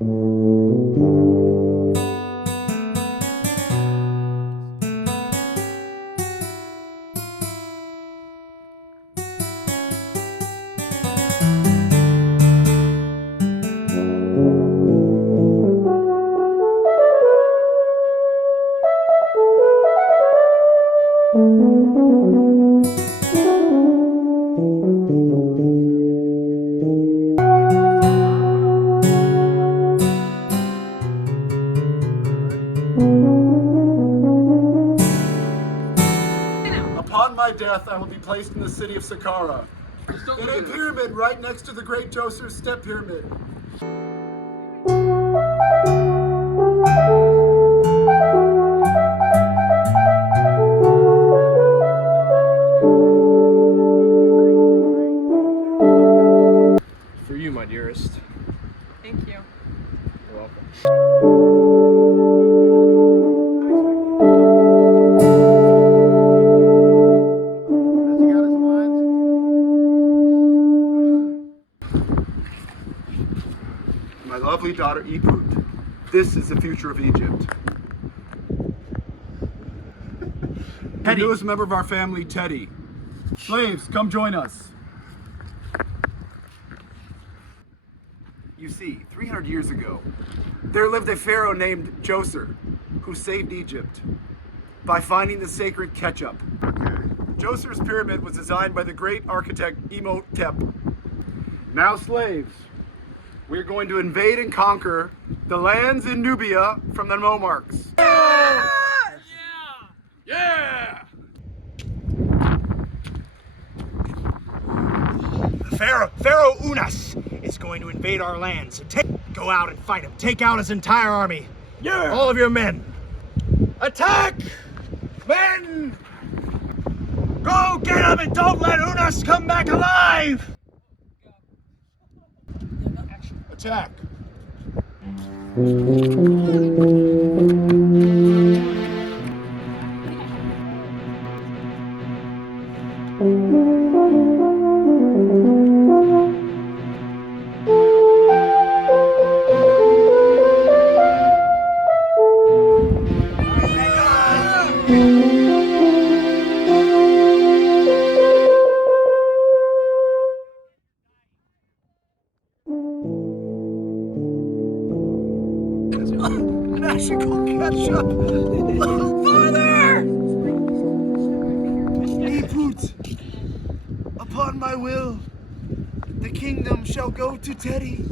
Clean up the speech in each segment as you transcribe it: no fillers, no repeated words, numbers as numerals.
Upon my death, I will be placed in the city of Saqqara, in a pyramid right next to the great Djoser's step pyramid. For you, my dearest. Thank you. You're welcome. My lovely daughter Iput, this is the future of Egypt. The newest member of our family, Teddy. Slaves, come join us. You see, 300 years ago, there lived a pharaoh named Djoser, who saved Egypt by finding the sacred ketchup. Djoser's pyramid was designed by the great architect Imhotep. Now slaves, we're going to invade and conquer the lands in Nubia from the Nomarchs. Yeah! Yeah! Pharoah Unas is going to invade our lands. Go out and fight him. Take out his entire army. Yeah! All of your men. Attack! Men! Go get him and don't let Unas come back alive! Attack. Magical ketchup! Father! Iput, upon my will, the kingdom shall go to Teddy.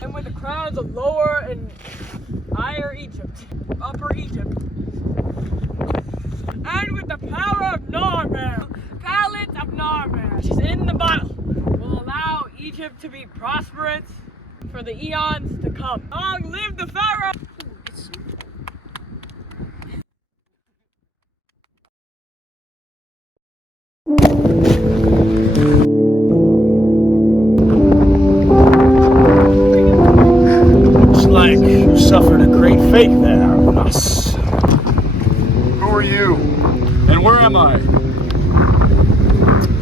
And with the crowns of Lower and Higher Egypt, Upper Egypt, and with the power of Narmer, Palette of Narmer, which is in the bottle, will allow Egypt to be prosperous for the eons to come. Long live the Pharaoh! Looks like you suffered a great fate there, Unas. Who are you? And where am I?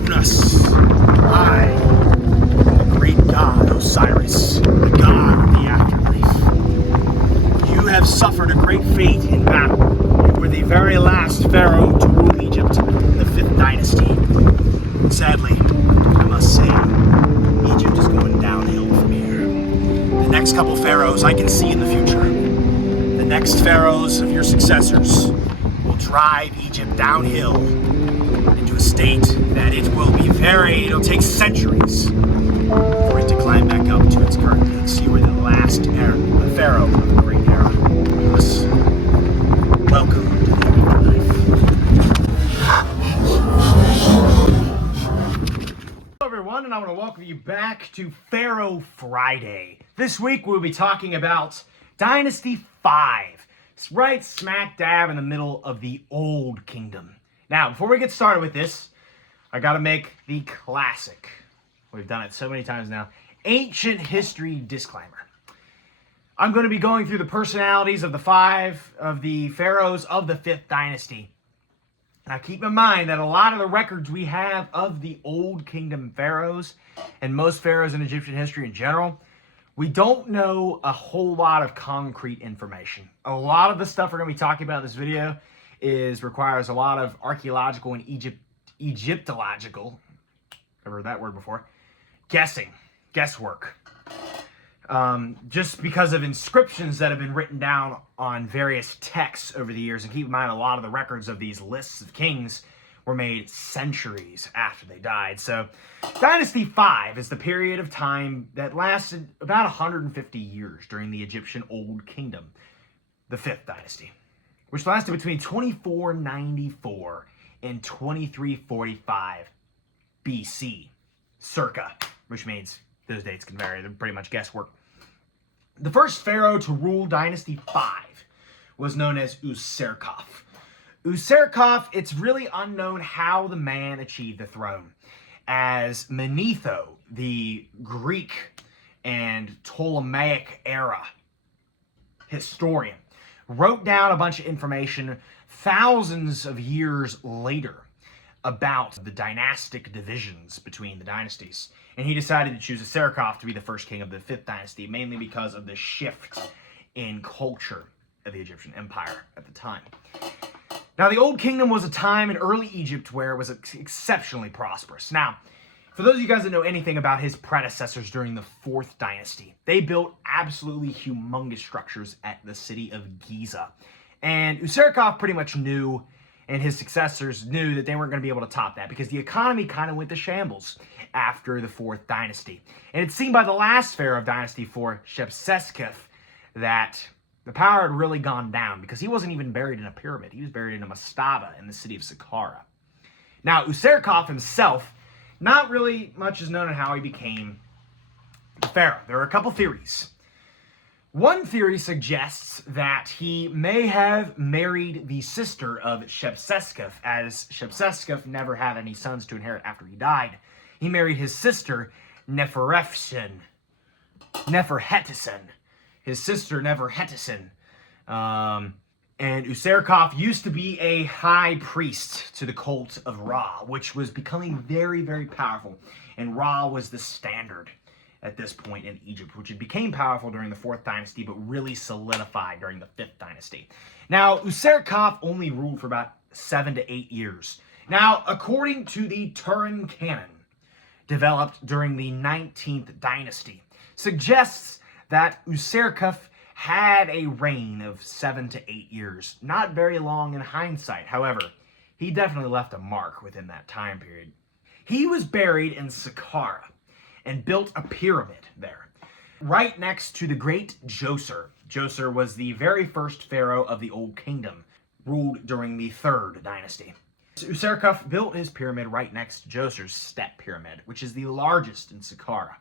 Unas, I am the great god Osiris, the god of the afterlife. You have suffered a great fate in battle. You were the very last pharaoh to rule Egypt in the 5th dynasty. Sadly, I must say, Egypt is going downhill from here. The next couple pharaohs I can see in the future. The next pharaohs of your successors will drive Egypt downhill into a state that it'll take centuries for it to climb back up to its current peaks. You were the last pharaoh of the great era. Unas, welcome to the afterlife. Hello everyone, and I want to welcome you back to Pharoah Phriday. This week we'll be talking about Dynasty 5. It's right smack dab in the middle of the Old Kingdom. Now, before we get started with this, I gotta make the classic. We've done it so many times now. Ancient history disclaimer. I'm going to be going through the personalities of the 5 of the pharaohs of the 5th dynasty. Now keep in mind that a lot of the records we have of the Old Kingdom pharaohs, and most pharaohs in Egyptian history in general, we don't know a whole lot of concrete information. A lot of the stuff we're going to be talking about in this video requires a lot of archaeological and Egyptological, I've heard that word before, guesswork. Just because of inscriptions that have been written down on various texts over the years. And keep in mind, a lot of the records of these lists of kings were made centuries after they died. So Dynasty 5 is the period of time that lasted about 150 years during the Egyptian Old Kingdom, the 5th dynasty, which lasted between 2494 and 2345 BC, circa, which means those dates can vary. They're pretty much guesswork. The first pharaoh to rule Dynasty 5 was known as Userkaf. Userkaf, it's really unknown how the man achieved the throne, as Manetho, the Greek and Ptolemaic era historian, wrote down a bunch of information thousands of years later about the dynastic divisions between the dynasties. And he decided to choose Userkaf to be the first king of the 5th dynasty, mainly because of the shift in culture of the Egyptian empire at the time. Now, the Old Kingdom was a time in early Egypt where it was exceptionally prosperous. Now, for those of you guys that know anything about his predecessors during the 4th dynasty, they built absolutely humongous structures at the city of Giza. And Userkaf pretty much knew, and his successors knew, that they weren't going to be able to top that because the economy kind of went to shambles after the 4th dynasty. And it seemed by the last pharaoh of Dynasty 4, Shepseskef, that the power had really gone down because he wasn't even buried in a pyramid. He was buried in a mastaba in the city of Saqqara. Now, Userkaf himself, not really much is known on how he became the pharaoh. There are a couple theories. One theory suggests that he may have married the sister of Shepseskef, as Shepseskef never had any sons to inherit after he died. He married his sister, Nefertesen. His sister, Nefertesen. And Userkaf used to be a high priest to the cult of Ra, which was becoming very, very powerful. And Ra was the standard at this point in Egypt, which it became powerful during the 4th dynasty, but really solidified during the 5th dynasty. Now, Userkaf only ruled for about 7 to 8 years. Now, according to the Turin canon, developed during the 19th dynasty, suggests that Userkaf had a reign of 7 to 8 years. Not very long in hindsight. However, he definitely left a mark within that time period. He was buried in Saqqara and built a pyramid there, right next to the great Djoser. Djoser was the very first pharaoh of the Old Kingdom, ruled during the 3rd dynasty. Userkaf built his pyramid right next to Djoser's step pyramid, which is the largest in Saqqara,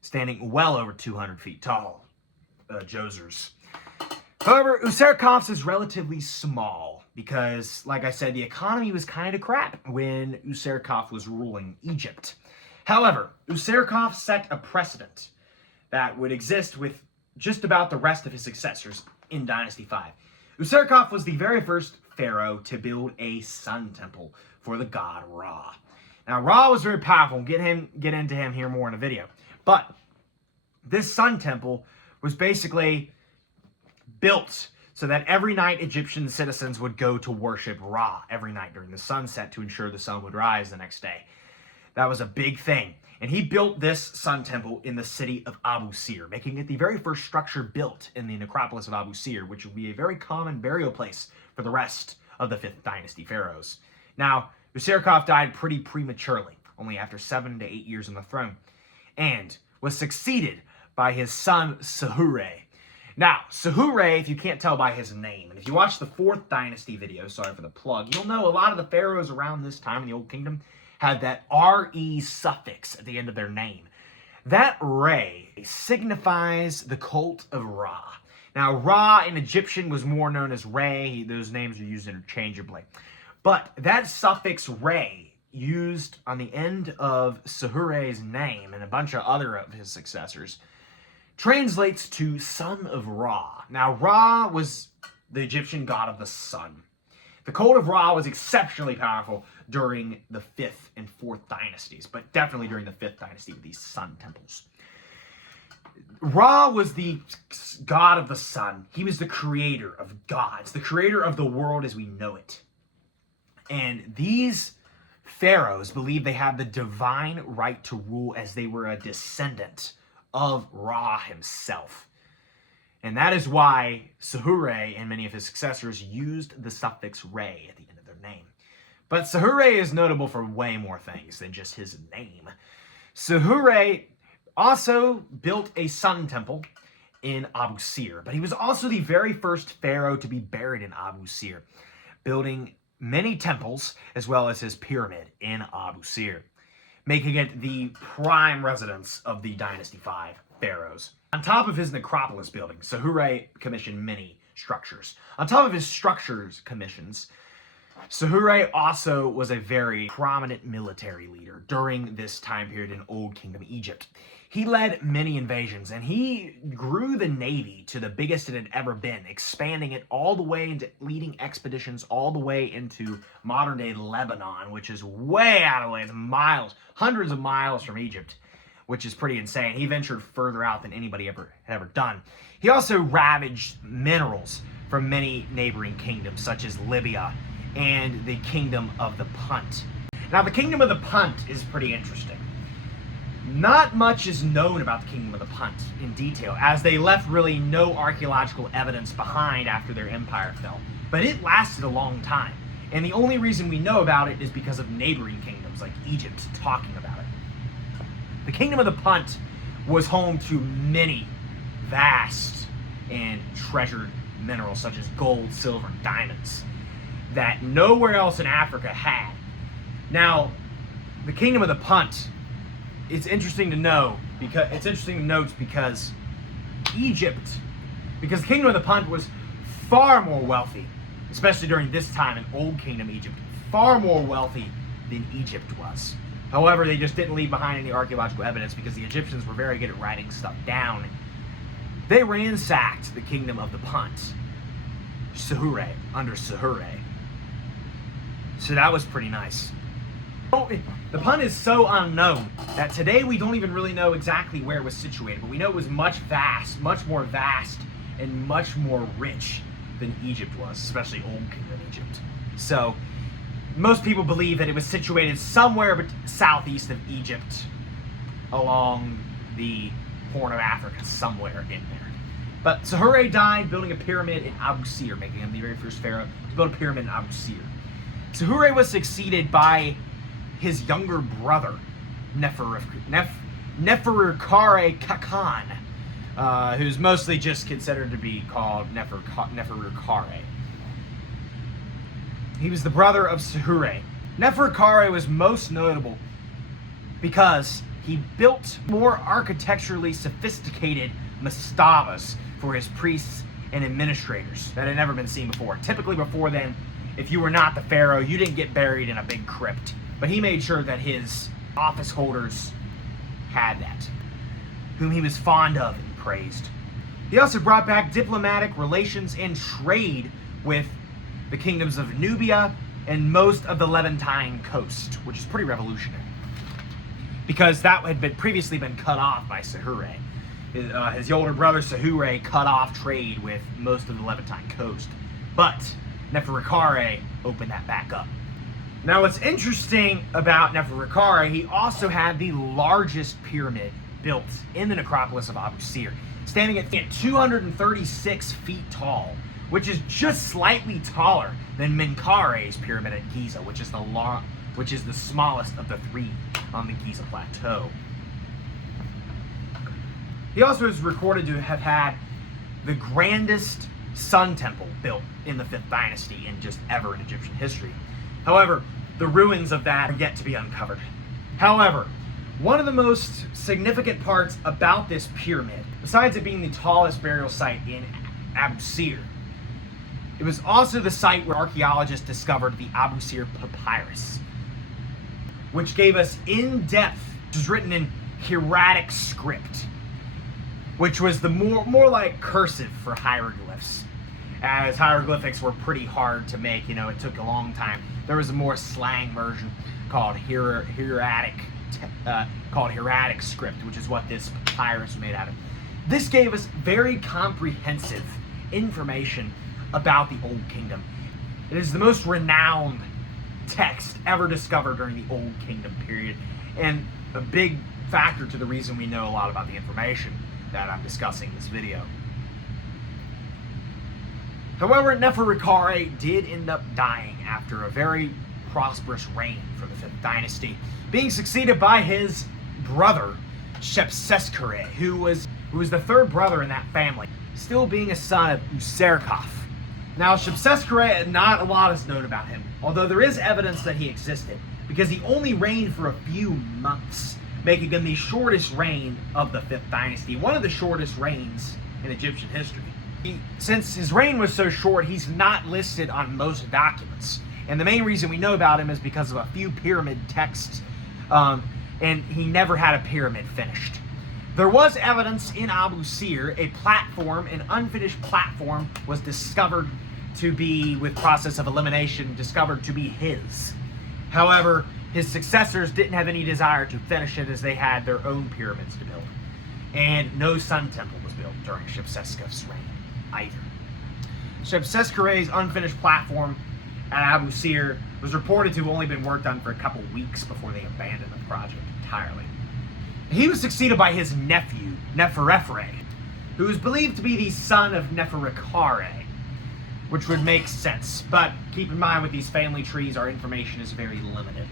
standing well over 200 feet tall, Djoser's. However, Userkaf's is relatively small because, like I said, the economy was kind of crap when Userkaf was ruling Egypt. However, Userkaf set a precedent that would exist with just about the rest of his successors in Dynasty 5. Userkaf was the very first pharaoh to build a sun temple for the god Ra. Now, Ra was very powerful. We'll get into him here more in a video. But this sun temple was basically built so that every night Egyptian citizens would go to worship Ra every night during the sunset to ensure the sun would rise the next day. That was a big thing. And he built this sun temple in the city of Abu Sir, making it the very first structure built in the necropolis of Abu Sir, which would be a very common burial place for the rest of the 5th dynasty pharaohs. Now, Userkaf died pretty prematurely, only after 7 to 8 years on the throne, and was succeeded by his son Sahure. Now, Sahure, if you can't tell by his name, and if you watch the 4th dynasty video, sorry for the plug, you'll know a lot of the pharaohs around this time in the Old Kingdom had that R-E suffix at the end of their name. That Re signifies the cult of Ra. Now, Ra in Egyptian was more known as Re. Those names are used interchangeably. But that suffix Re, used on the end of Sahuray's name and a bunch of other of his successors, translates to son of Ra. Now, Ra was the Egyptian god of the sun. The cult of Ra was exceptionally powerful during the 5th and 4th dynasties, but definitely during the 5th dynasty with these sun temples. Ra was the god of the sun. He was the creator of gods, the creator of the world as we know it. And these pharaohs believed they had the divine right to rule as they were a descendant of Ra himself. And that is why Sahure and many of his successors used the suffix Re at the end of their name. But Sahure is notable for way more things than just his name. Sahure also built a sun temple in Abu Sir, but he was also the very first pharaoh to be buried in Abu Sir, building many temples as well as his pyramid in Abu Sir, making it the prime residence of the Dynasty 5 pharaohs. On top of his necropolis building, Sahure commissioned many structures. On top of his structures commissions, Sahure also was a very prominent military leader during this time period in Old Kingdom Egypt. He led many invasions, and he grew the navy to the biggest it had ever been, expanding it all the way into leading expeditions all the way into modern-day Lebanon, which is way out of the way. It's miles, hundreds of miles from Egypt, which is pretty insane. He ventured further out than anybody had ever done. He also ravaged minerals from many neighboring kingdoms, such as Libya and the Kingdom of the Punt. Now, the Kingdom of the Punt is pretty interesting. Not much is known about the Kingdom of the Punt in detail, as they left really no archaeological evidence behind after their empire fell. But it lasted a long time, and the only reason we know about it is because of neighboring kingdoms like Egypt talking about it. The Kingdom of the Punt was home to many vast and treasured minerals such as gold, silver, and diamonds that nowhere else in Africa had. Now, the Kingdom of the Punt, it's interesting to know because the Kingdom of the Punt was far more wealthy, especially during this time in Old Kingdom Egypt, far more wealthy than Egypt was. However, they just didn't leave behind any archaeological evidence because the Egyptians were very good at writing stuff down. They ransacked the Kingdom of the Punt, Sahure, under Sahure. So that was pretty nice. The Punt is so unknown that today we don't even really know exactly where it was situated, but we know it was much more vast, and much more rich than Egypt was, especially Old Kingdom Egypt. So most people believe that it was situated somewhere southeast of Egypt, along the Horn of Africa, somewhere in there. But Sahure died building a pyramid in Abu Sir, making him the very first pharaoh to build a pyramid in Abu Sir. Sahure was succeeded by his younger brother, Neferukare Kakan, who's mostly just considered to be called Neferukare. He was the brother of Sahure. Neferukare was most notable because he built more architecturally sophisticated mastabas for his priests and administrators that had never been seen before. Typically before then, if you were not the pharaoh, you didn't get buried in a big crypt. But he made sure that his office holders had that, whom he was fond of and praised. He also brought back diplomatic relations and trade with the kingdoms of Nubia and most of the Levantine coast, which is pretty revolutionary, because that had previously been cut off by Sahure. His older brother Sahure cut off trade with most of the Levantine coast, but Neferukare opened that back up. Now, what's interesting about Neferukare, he also had the largest pyramid built in the necropolis of Abu Sir, standing at 236 feet tall, which is just slightly taller than Menkare's pyramid at Giza, which is the smallest of the three on the Giza plateau. He also is recorded to have had the grandest sun temple built in the 5th dynasty in just ever in Egyptian history. However, the ruins of that are yet to be uncovered. However, one of the most significant parts about this pyramid, besides it being the tallest burial site in Abu Sir. It was also the site where archaeologists discovered the Abu Sir papyrus, which gave us in-depth, it was written in hieratic script, which was the more like cursive for hieroglyphs, as hieroglyphics were pretty hard to make. You know, it took a long time. There was a more slang version called hieratic script, which is what this papyrus was made out of. This gave us very comprehensive information about the Old Kingdom. It is the most renowned text ever discovered during the Old Kingdom period, and a big factor to the reason we know a lot about the information that I'm discussing in this video. However, Neferkare did end up dying after a very prosperous reign for the 5th dynasty, being succeeded by his brother, Shepseskare, who was the third brother in that family, still being a son of Userkaf. Now, Shepseskare, not a lot is known about him, although there is evidence that he existed, because he only reigned for a few months, making him the shortest reign of the 5th dynasty, one of the shortest reigns in Egyptian history. Since his reign was so short, he's not listed on most documents. And the main reason we know about him is because of a few pyramid texts, and he never had a pyramid finished. There was evidence in Abu Sir, a platform, an unfinished platform, was discovered to be, with process of elimination, discovered to be his. However, his successors didn't have any desire to finish it, as they had their own pyramids to build. And no sun temple was built during Shepseskaf's reign either. Shepseskare's unfinished platform at Abu Sir was reported to have only been worked on for a couple weeks before they abandoned the project entirely. He was succeeded by his nephew, Neferefre, who is believed to be the son of Neferkare, which would make sense, but keep in mind with these family trees, our information is very limited.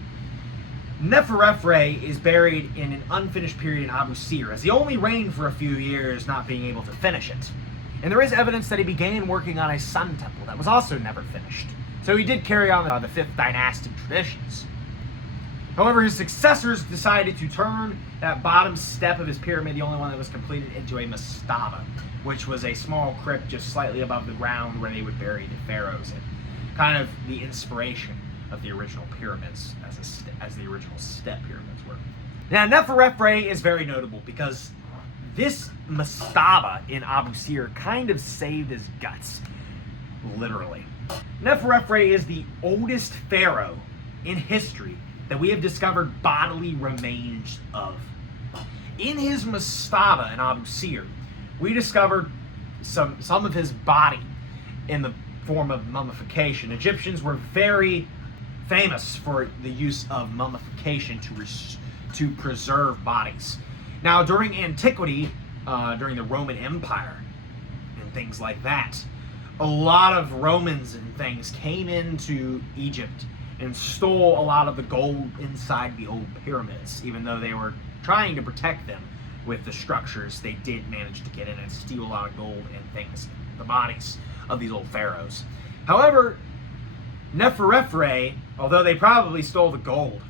Neferefre is buried in an unfinished period in Abu Sir, as he only reigned for a few years, not being able to finish it. And there is evidence that he began working on a sun temple that was also never finished. So he did carry on the 5th dynastic traditions. However, his successors decided to turn that bottom step of his pyramid, the only one that was completed, into a mastaba, which was a small crypt just slightly above the ground where they would bury the pharaohs in. Kind of the inspiration of the original pyramids, as the original step pyramids were. Now, Neferefre is very notable because this mastaba in Abu Sir kind of saved his guts, literally. Neferefre is the oldest pharaoh in history that we have discovered bodily remains of. In his mastaba in Abu Sir, we discovered some of his body in the form of mummification. Egyptians were very famous for the use of mummification to preserve bodies. Now, during antiquity, during the Roman Empire and things like that, a lot of Romans and things came into Egypt and stole a lot of the gold inside the old pyramids. Even though they were trying to protect them with the structures, they did manage to get in and steal a lot of gold and things, the bodies of these old pharaohs. However, Neferefre, although they probably stole the gold,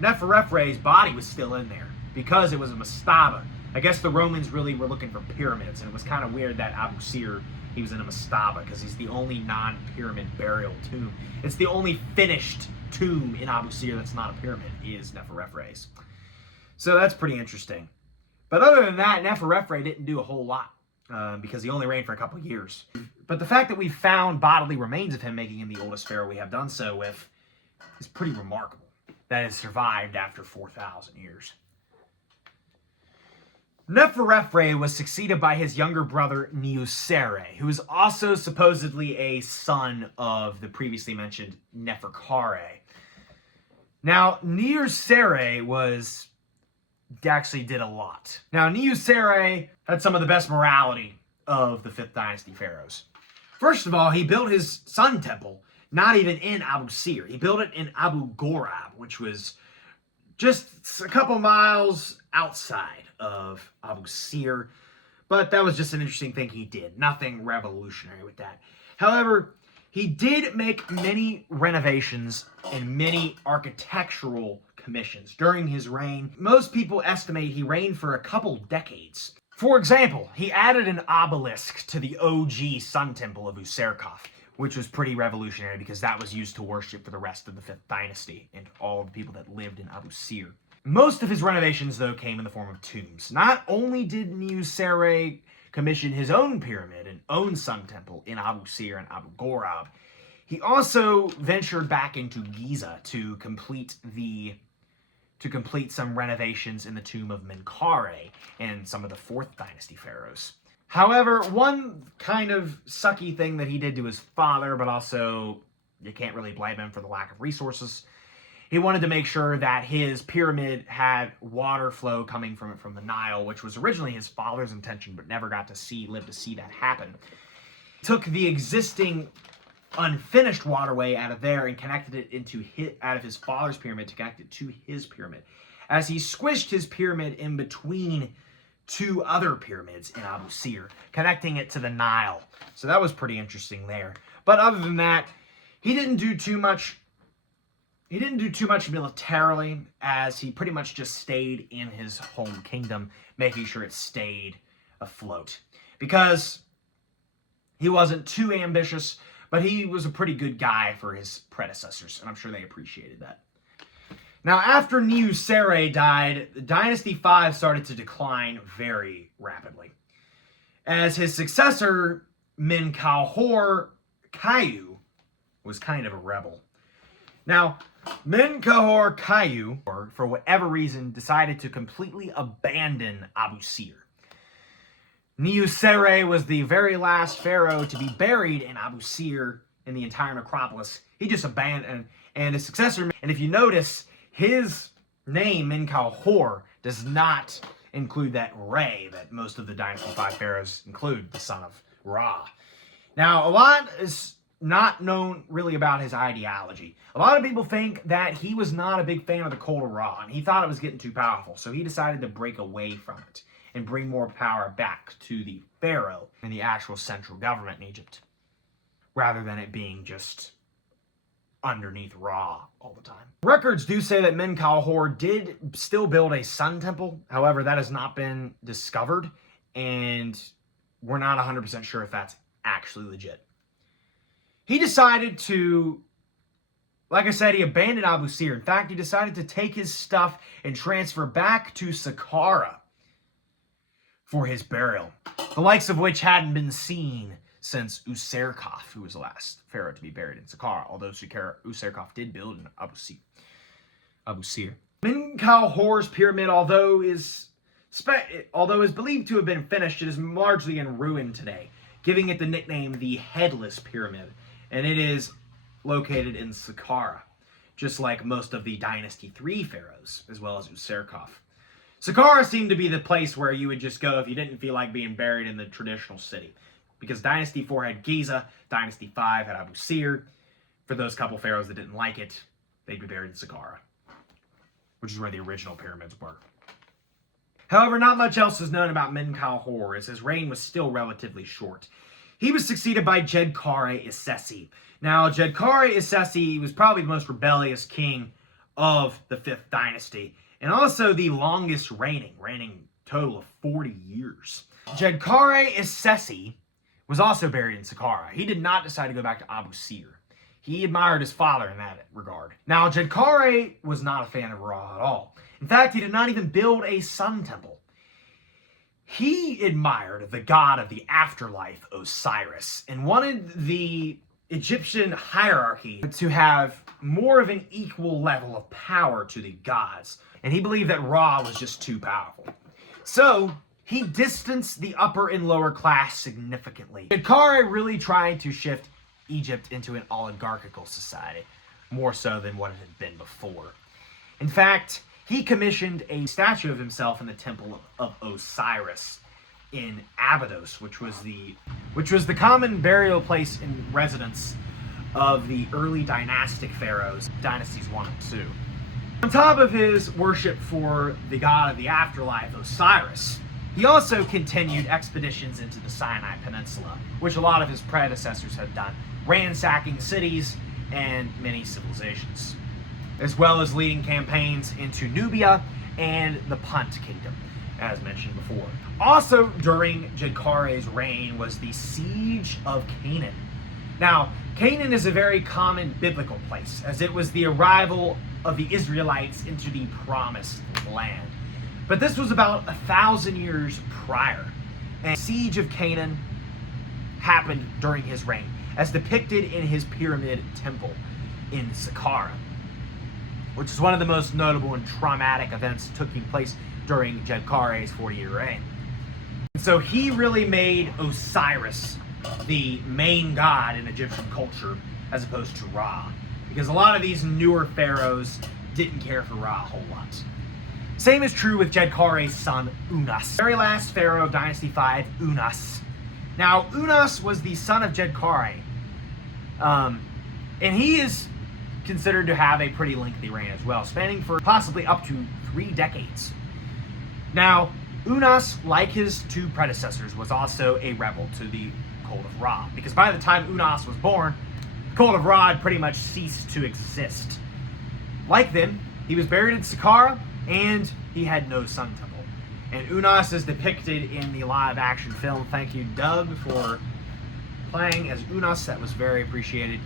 Neferefre's body was still in there because it was a mastaba. I guess the Romans really were looking for pyramids, and it was kind of weird that Abu Sir, he was in a mastaba, because he's the only non-pyramid burial tomb. It's the only finished tomb in Abu Sir that's not a pyramid, is Neferefre's. So that's pretty interesting. But other than that, Neferefre didn't do a whole lot, because he only reigned for a couple of years. But the fact that we found bodily remains of him, making him the oldest pharaoh we have done so with, is pretty remarkable. That has survived after 4,000 years. Neferefre was succeeded by his younger brother Niuserre, who is also supposedly a son of the previously mentioned Neferkare. Now, Niuserre actually did a lot. Now, Niuserre had some of the best morality of the 5th dynasty pharaohs. First of all, he built his sun temple not even in Abu Sir. He built it in Abu Ghorab, which was just a couple miles outside of Abu Sir. But that was just an interesting thing he did. Nothing revolutionary with that. However, he did make many renovations and many architectural commissions during his reign. Most people estimate he reigned for a couple decades. For example, he added an obelisk to the OG Sun Temple of Userkaf, which was pretty revolutionary because that was used to worship for the rest of the 5th Dynasty and all the people that lived in Abu Sir. Most of his renovations, though, came in the form of tombs. Not only did Niuserre commission his own pyramid and own Sun Temple in Abu Sir and Abu Ghorab, he also ventured back into Giza to complete some renovations in the tomb of Menkaure and some of the 4th Dynasty pharaohs. However, one kind of sucky thing that he did to his father, but also you can't really blame him for the lack of resources, he wanted to make sure that his pyramid had water flow coming from it from the Nile, which was originally his father's intention, but never got to live to see that happen. He took the existing unfinished waterway out of there and connected it out of his father's pyramid to connect it to his pyramid, as he squished his pyramid in between 2 other pyramids in Abu Sir, connecting it to the Nile. So that was pretty interesting there. But other than that, he didn't do too much militarily, as he pretty much just stayed in his home kingdom, making sure it stayed afloat. Because he wasn't too ambitious, but he was a pretty good guy for his predecessors, and I'm sure they appreciated that. Now, after Niuserre died, Dynasty 5 started to decline very rapidly, as his successor, Menkaure Kaiu, was kind of a rebel. Now, Menkaure Kaiu, for whatever reason, decided to completely abandon Abu Sir. Niuserre was the very last pharaoh to be buried in Abu Sir in the entire necropolis. He just abandoned, and his successor, and if you notice, his name, Menkaure, does not include that Re that most of the Dynasty 5 pharaohs include, the son of Ra. Now, a lot is not known really about his ideology. A lot of people think that he was not a big fan of the cult of Ra, and he thought it was getting too powerful, so he decided to break away from it and bring more power back to the pharaoh and the actual central government in Egypt, rather than it being just underneath Ra all the time. Records do say that Menkaure did still build a sun temple. However, that has not been discovered, and we're not 100% sure if that's actually legit. He decided to, like I said, he abandoned Abu Sir. In fact, he decided to take his stuff and transfer back to Saqqara for his burial, the likes of which hadn't been seen since Userkaf, who was the last pharaoh to be buried in Saqqara, although Userkaf did build in Abu Sir. Menkaure's pyramid, although is believed to have been finished, it is largely in ruin today, giving it the nickname the Headless Pyramid, and it is located in Saqqara, just like most of the Dynasty 3 pharaohs, as well as Userkaf. Saqqara seemed to be the place where you would just go if you didn't feel like being buried in the traditional city, because Dynasty 4 had Giza, Dynasty 5 had Abu Sir. For those couple pharaohs that didn't like it, they'd be buried in Saqqara, which is where the original pyramids were. However, not much else is known about Menkaure, as his reign was still relatively short. He was succeeded by Djedkare Isesi. Now, Djedkare Isesi was probably the most rebellious king of the 5th Dynasty, and also the longest reigning total of 40 years. Djedkare Isesi was also buried in Saqqara. He did not decide to go back to Abu Sir. He admired his father in that regard. Now, Djedkare was not a fan of Ra at all. In fact, he did not even build a sun temple. He admired the god of the afterlife, Osiris, and wanted the Egyptian hierarchy to have more of an equal level of power to the gods, and he believed that Ra was just too powerful. So, he distanced the upper and lower class significantly. Djedkare really tried to shift Egypt into an oligarchical society, more so than what it had been before. In fact, he commissioned a statue of himself in the temple of Osiris in Abydos, which was the common burial place and residence of the early dynastic pharaohs, dynasties 1 and 2. On top of his worship for the god of the afterlife, Osiris, he also continued expeditions into the Sinai Peninsula, which a lot of his predecessors had done, ransacking cities and many civilizations, as well as leading campaigns into Nubia and the Punt Kingdom. as mentioned before. Also during Djedkare's reign was the Siege of Canaan. Now, Canaan is a very common biblical place, as it was the arrival of the Israelites into the Promised Land. But this was about 1,000 years prior, and the Siege of Canaan happened during his reign, as depicted in his pyramid temple in Saqqara, which is one of the most notable and traumatic events taking place during Djedkare's 40-year reign. And so he really made Osiris the main god in Egyptian culture as opposed to Ra, because a lot of these newer pharaohs didn't care for Ra a whole lot. Same is true with Djedkare's son Unas, very last pharaoh of Dynasty 5, Unas. Now, Unas was the son of Djedkare, and he is considered to have a pretty lengthy reign as well, spanning for possibly up to 3 decades. Now, Unas, like his 2 predecessors, was also a rebel to the cult of Ra, because by the time Unas was born, the cult of Ra had pretty much ceased to exist. Like them, he was buried in Saqqara, and he had no sun temple. And Unas is depicted in the live-action film. Thank you, Doug, for playing as Unas. That was very appreciated.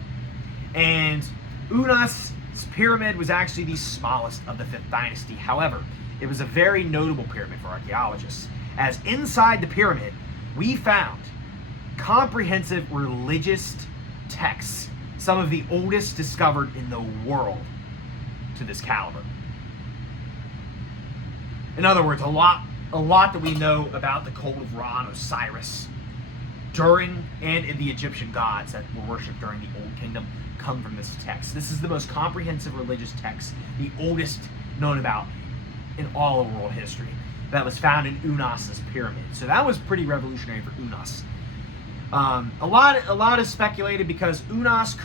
And Unas' pyramid was actually the smallest of the 5th dynasty. However, it was a very notable pyramid for archaeologists, as inside the pyramid, we found comprehensive religious texts, some of the oldest discovered in the world to this caliber. In other words, a lot that we know about the cult of Ra and Osiris during and in the Egyptian gods that were worshipped during the Old Kingdom come from this text. This is the most comprehensive religious text, the oldest known about in all of world history, that was found in Unas' pyramid. So that was pretty revolutionary for Unas. A lot is speculated because Unas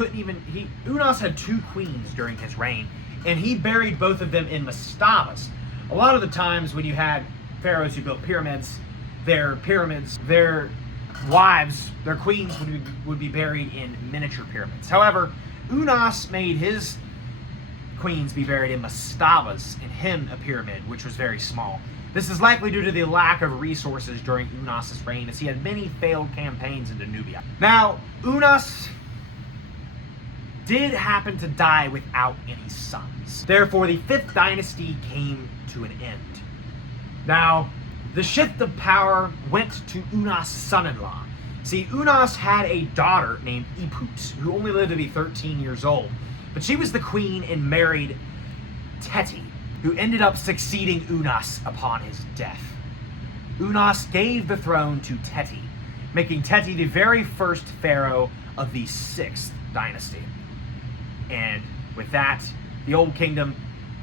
Unas had 2 queens during his reign, and he buried both of them in mastabas. A lot of the times when you had pharaohs who built pyramids, their wives, their queens would be buried in miniature pyramids. However, Unas made his queens be buried in mastabas, in him a pyramid, which was very small. This is likely due to the lack of resources during Unas' reign, as he had many failed campaigns into Nubia. Now, Unas did happen to die without any sons. Therefore, the 5th dynasty came to an end. Now, the shift of power went to Unas' son-in-law. See, Unas had a daughter named Iput, who only lived to be 13 years old. But she was the queen and married Teti, who ended up succeeding Unas upon his death. Unas gave the throne to Teti, making Teti the very first pharaoh of the 6th dynasty. And with that, the Old Kingdom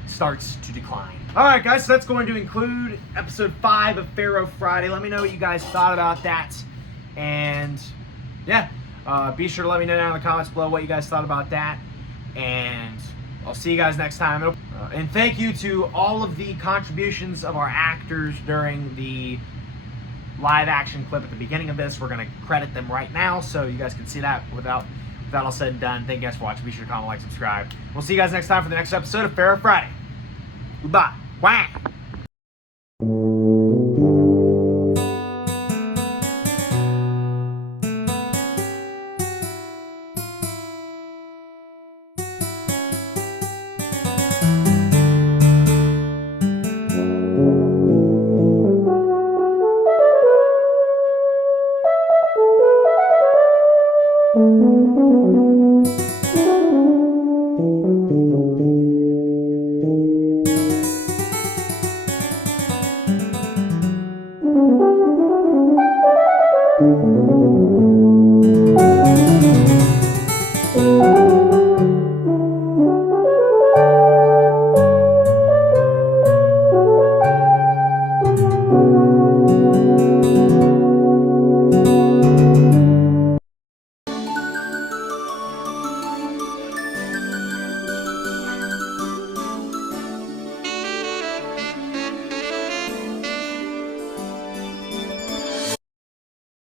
starts to decline. Alright guys, so that's going to include episode 5 of Pharoah Phriday. Let me know what you guys thought about that. And yeah, be sure to let me know down in the comments below what you guys thought about that. And I'll see you guys next time. And thank you to all of the contributions of our actors during the live action clip at the beginning of this. We're going to credit them right now so you guys can see that without all said and done. Thank you guys for watching. Be sure to comment, like, subscribe. We'll see you guys next time for the next episode of Pharoah Phriday. Goodbye. Wah! Thank you.